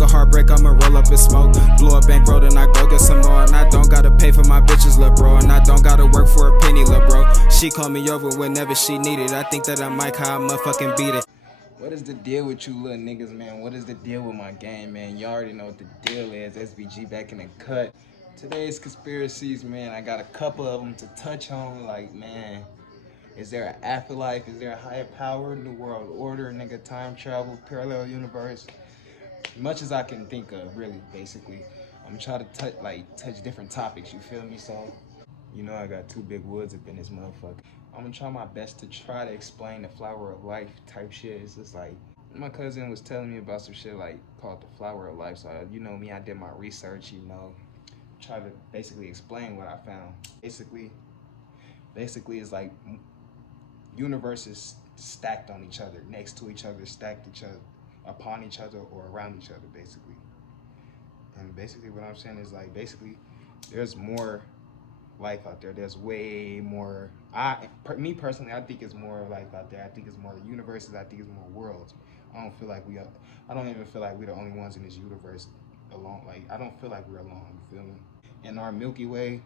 a heartbreak, I'ma roll up and smoke. Blow a bankroll, then I go get some more. And I don't gotta pay for my bitches, lil' bro. And I don't gotta work for a penny, lil' bro. She call me over whenever she need it. I think that I might how I motherfucking beat it. What is the deal with you little niggas, man? What is the deal with my game, man? Y'all already know what the deal is. SBG back in the cut. Today's conspiracies, man, I got a couple of them to touch on. Like, man, is there an afterlife? Is there a higher power? New world order, nigga, time travel, parallel universe? Much as I can think of, really, basically. I'm trying to touch different topics, you feel me? So, you know I got two big woods up in this motherfucker. I'm gonna try my best to try to explain the flower of life type shit. It's just like, my cousin was telling me about some shit like called the flower of life. So, you know me, I did my research, you know, try to basically explain what I found. Basically it's like universes stacked on each other, next to each other, stacked each other, upon each other, or around each other, basically. And basically what I'm saying is like, basically there's more life out there. There's way more. Me personally, I think it's more life out there. I think it's more universes. I think it's more worlds. I don't feel like we are. I don't even feel like we're the only ones in this universe alone. Like, I don't feel like we're alone. You feel me? In our Milky Way,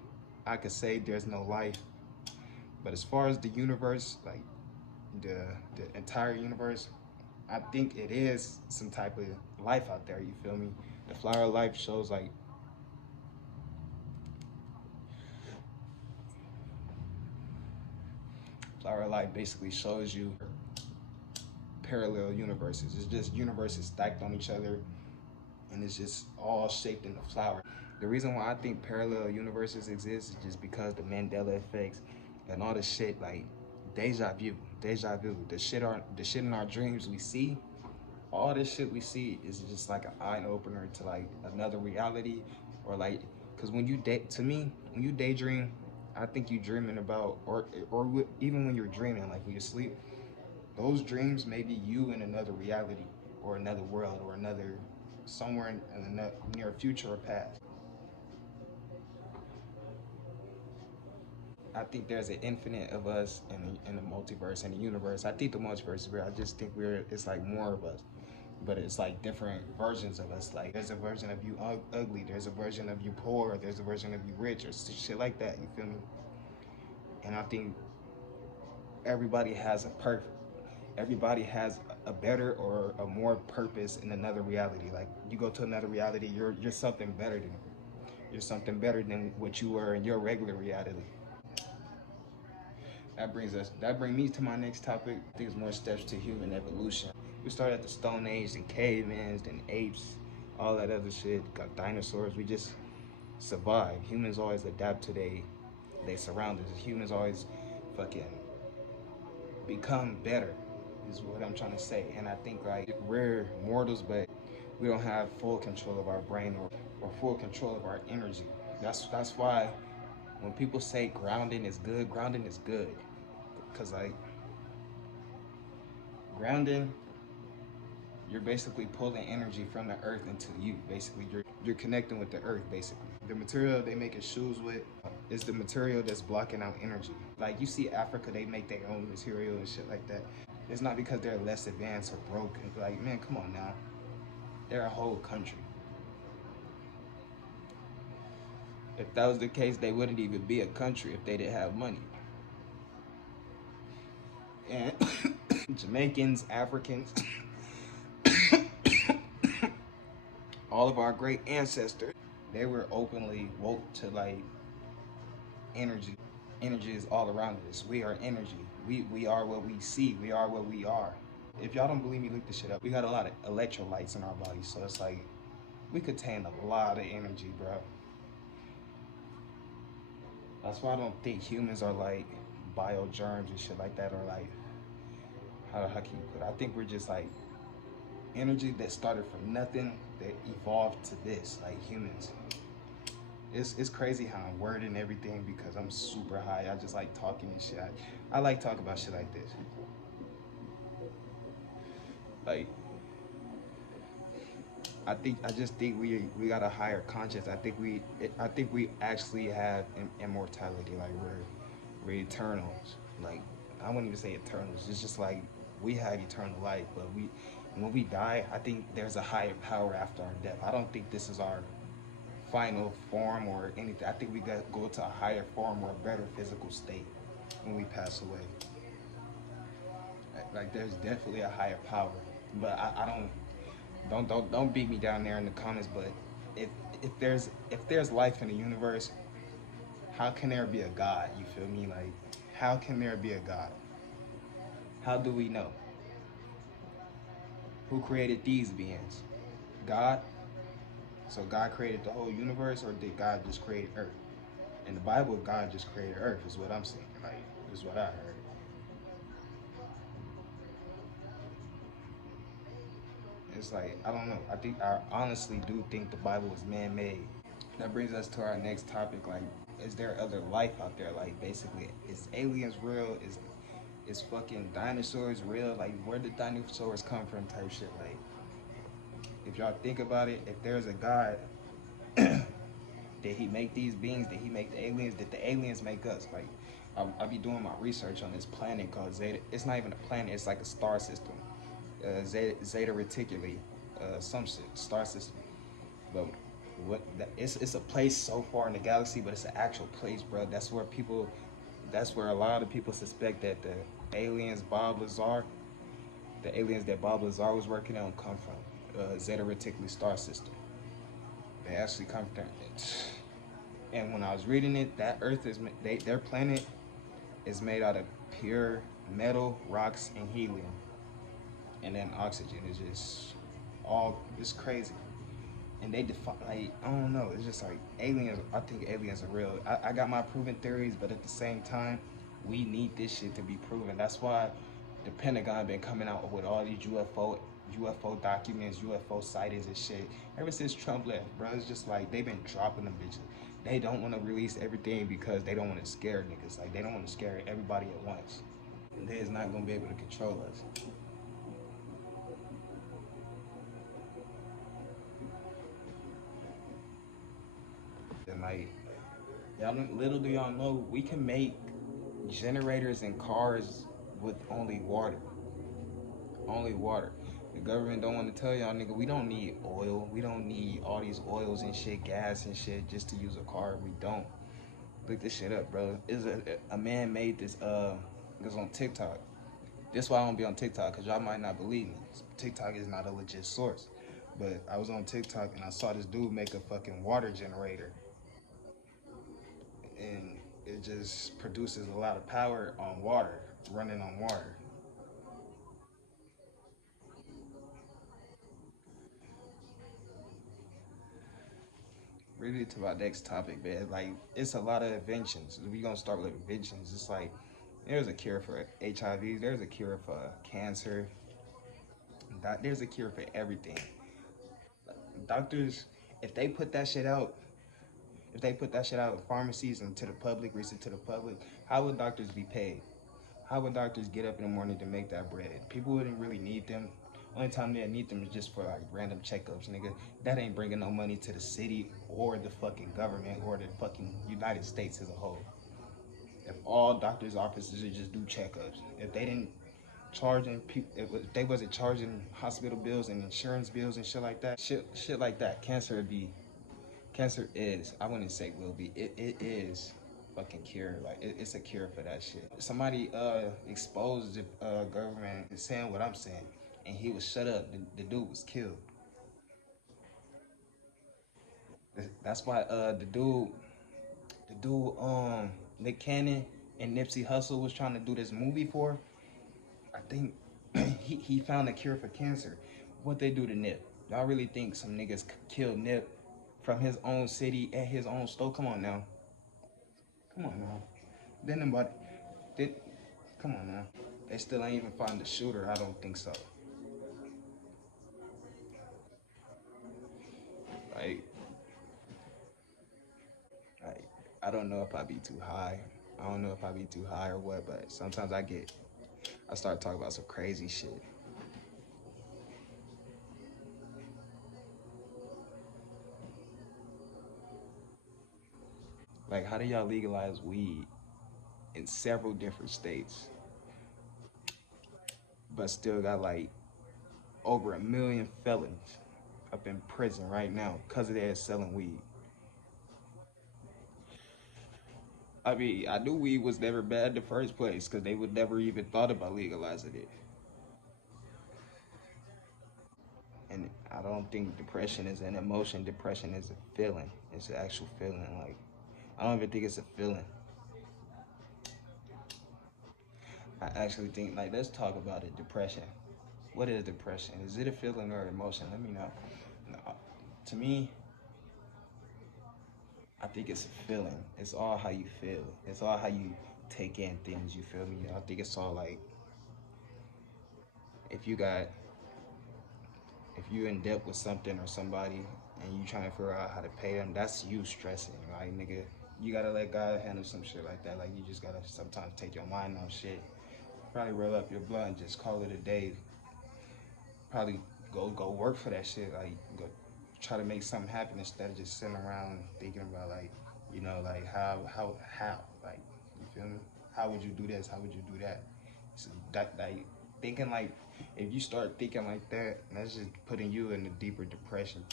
I could say there's no life. But as far as the universe, like the entire universe, I think it is some type of life out there. You feel me? The flower of life shows like. Flower of life basically shows you parallel universes. It's just universes stacked on each other, and it's just all shaped in the flower. The reason why I think parallel universes exist is just because the Mandela effects and all the shit like deja vu. The shit in our dreams we see. All this shit we see is just like an eye opener to like another reality, or like, cause when you when you daydream, I think you dreaming about, or even when you're dreaming, like when you sleep, those dreams may be you in another reality, or another world, or another somewhere in the near future or past. I think there's an infinite of us in the multiverse and the universe. I think the multiverse is real. I just think it's like more of us, but it's like different versions of us. Like, there's a version of you ugly, there's a version of you poor, there's a version of you rich, or shit like that. You feel me? And I think everybody has everybody has a better or a more purpose in another reality. Like, you go to another reality, you're something better than what you were in your regular reality. That brings me to my next topic. I think it's more steps to human evolution. We started at the Stone Age, and cavemen, then apes, all that other shit, got dinosaurs. We just survive. Humans always adapt to they surroundings. Humans always fucking become better, is what I'm trying to say. And I think like we're mortals, but we don't have full control of our brain, or full control of our energy. That's why when people say grounding is good, cause like grounding, you're basically pulling energy from the earth into you. Basically, you're connecting with the earth. Basically, the material they making shoes with is the material that's blocking out energy. Like, you see Africa, they make their own material and shit like that. It's not because they're less advanced or broken. Like, man, come on now, they're a whole country. If that was the case, they wouldn't even be a country if they didn't have money. And Jamaicans, Africans, all of our great ancestors, they were openly woke to like energy. Energy is all around us. We are energy. We are what we see. We are what we are. If y'all don't believe me, look this shit up. We got a lot of electrolytes in our body, so it's like we contain a lot of energy, bro. That's why I don't think humans are like biogerms and shit like that, or like how can you put it? I think we're just like energy that started from nothing that evolved to this, like humans. It's crazy how I'm wording everything because I'm super high. I just like talking and shit. I like talking about shit like this. Like, I just think we got a higher conscience. I think we actually have immortality. Like, we're eternals. Like, I wouldn't even say eternals. It's just like we have eternal life, but When we die, I think there's a higher power after our death. I don't think this is our final form or anything. I think we got go to a higher form or a better physical state when we pass away. Like there's definitely a higher power, but I don't beat me down there in the comments. But if if there's life in the universe, how can there be a God? You feel me? Like how can there be a God? How do we know? Who created these beings? God? So God created the whole universe, or did God just create Earth? In the Bible, God just created Earth, is what I'm saying. Like, is what I heard. It's like, I don't know. I honestly do think the Bible was man made. That brings us to our next topic. Like, is there other life out there? Like, basically, is aliens real? Is fucking dinosaurs real? Like, where did dinosaurs come from? Type shit. Like, if y'all think about it, if there's a God, did he make these beings? Did he make the aliens? Did the aliens make us? Like, I be doing my research on this planet called Zeta. It's not even a planet. It's like a star system. Zeta Reticuli, some shit, star system. But it's a place so far in the galaxy, but it's an actual place, bro. That's where a lot of people suspect that the aliens Bob Lazar, the aliens that Bob Lazar was working on, come from Zeta Reticuli star system. They actually come from. And when I was reading it, that Earth is their planet is made out of pure metal, rocks, and helium, and then oxygen is just all. It's crazy. And they define, like, I don't know. It's just like aliens. I think aliens are real. I got my proven theories, but at the same time, we need this shit to be proven. That's why the Pentagon been coming out with all these UFO documents, UFO sightings and shit. Ever since Trump left, bro, it's just like they've been dropping them bitches. They don't want to release everything because they don't want to scare niggas. Like they don't want to scare everybody at once. They is not gonna be able to control us. And like y'all, little do y'all know, we can make generators and cars with only water. Only water. The government don't want to tell y'all, nigga, we don't need oil. We don't need all these oils and shit, gas and shit, just to use a car. We don't. Look this shit up, bro. Is a man made this. It was on TikTok. This why I don't be on TikTok, because y'all might not believe me. TikTok is not a legit source. But I was on TikTok and I saw this dude make a fucking water generator. And it just produces a lot of power on water, running on water. Really to our next topic, man. Like it's a lot of inventions. We gonna start with inventions. It's like there's a cure for HIV. There's a cure for cancer. There's a cure for everything. Doctors, if they put that shit out, if they put that shit out in pharmacies and to the public, recent to the public, how would doctors be paid? How would doctors get up in the morning to make that bread? People wouldn't really need them. Only time they need them is just for like random checkups, nigga. That ain't bringing no money to the city or the fucking government or the fucking United States as a whole. If all doctors' offices would just do checkups, if they didn't charging people, if they wasn't charging hospital bills and insurance bills and shit like that, cancer is, I wouldn't say will be, it is fucking cure. Like it's a cure for that shit. Somebody exposed the government saying what I'm saying, and he was shut up. The dude was killed. That's why the dude Nick Cannon and Nipsey Hussle was trying to do this movie for. I think he found a cure for cancer. What they do to Nip? Y'all really think some niggas killed Nip from his own city at his own store? Come on now. Come on now. Then nobody did. Come on now. They still ain't even found the shooter. I don't think so. Like, like I don't know if I be too high. I don't know if I be too high or what, but sometimes I start talking about some crazy shit. Like, how do y'all legalize weed in several different states, but still got like over 1 million felons up in prison right now because of their selling weed. I mean, I knew weed was never bad in the first place because they would never even thought about legalizing it. And I don't think depression is an emotion. Depression is a feeling. It's an actual feeling. Like, I don't even think it's a feeling. I actually think, like, let's talk about it. Depression. What is depression? Is it a feeling or an emotion? Let me know. No, to me, I think it's a feeling. It's all how you feel. It's all how you take in things. You feel me? I think it's all like if you got if you in debt with something or somebody and you trying to figure out how to pay them, that's you stressing. Like nigga, you gotta let God handle some shit like that. Like you just gotta sometimes take your mind off shit. Probably roll up your blunt, just call it a day. Probably go work for that shit. Like go try to make something happen instead of just sitting around thinking about like, you know, like how like you feel me? How would you do this? How would you do that? So that like thinking like if you start thinking like that, that's just putting you in a deeper depression.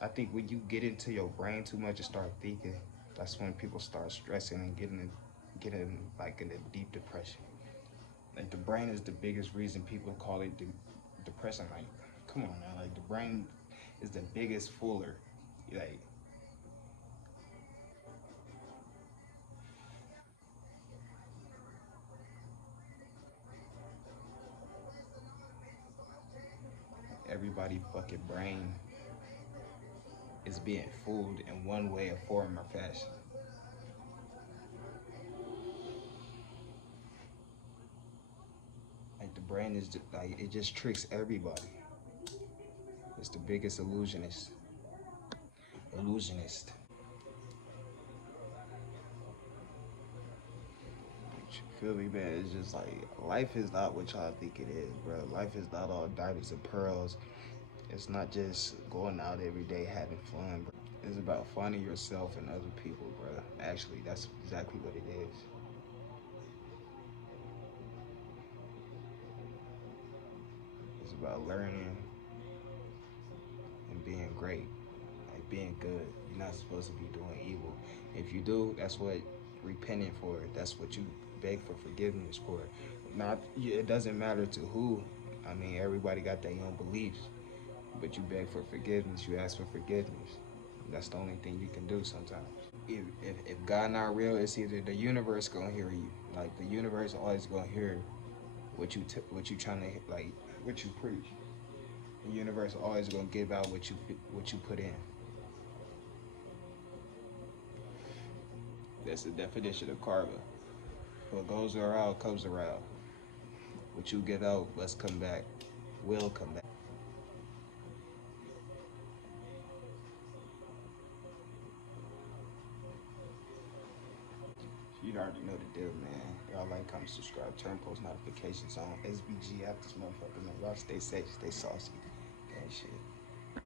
I think when you get into your brain too much and start thinking, that's when people start stressing and getting like in a deep depression. Like the brain is the biggest reason people call it depression. Like, come on now, like the brain is the biggest fooler. Like, everybody fucking brain is being fooled in one way or form or fashion. Like the brain is just, like it just tricks everybody. It's the biggest illusionist. Illusionist. You feel me, man? It's just like life is not what y'all think it is, bro. Life is not all diamonds and pearls. It's not just going out every day having fun, bro. It's about finding yourself and other people, bro. Actually, that's exactly what it is. It's about learning and being great, like being good. You're not supposed to be doing evil. If you do, that's what repenting for. That's what you beg for forgiveness for. Not, it doesn't matter to who. I mean, everybody got their own beliefs, but you beg for forgiveness. You ask for forgiveness. That's the only thing you can do sometimes. If God not real, it's either the universe gonna hear you. Like the universe always gonna hear what you trying to like what you preach. The universe always gonna give out what you put in. That's the definition of karma. What goes around comes around. What you give out must come back. Will come back. You already know the deal, man. Y'all like, comment, subscribe, turn post notifications on. SBG out this motherfucker, man. Y'all stay safe, stay saucy. That shit.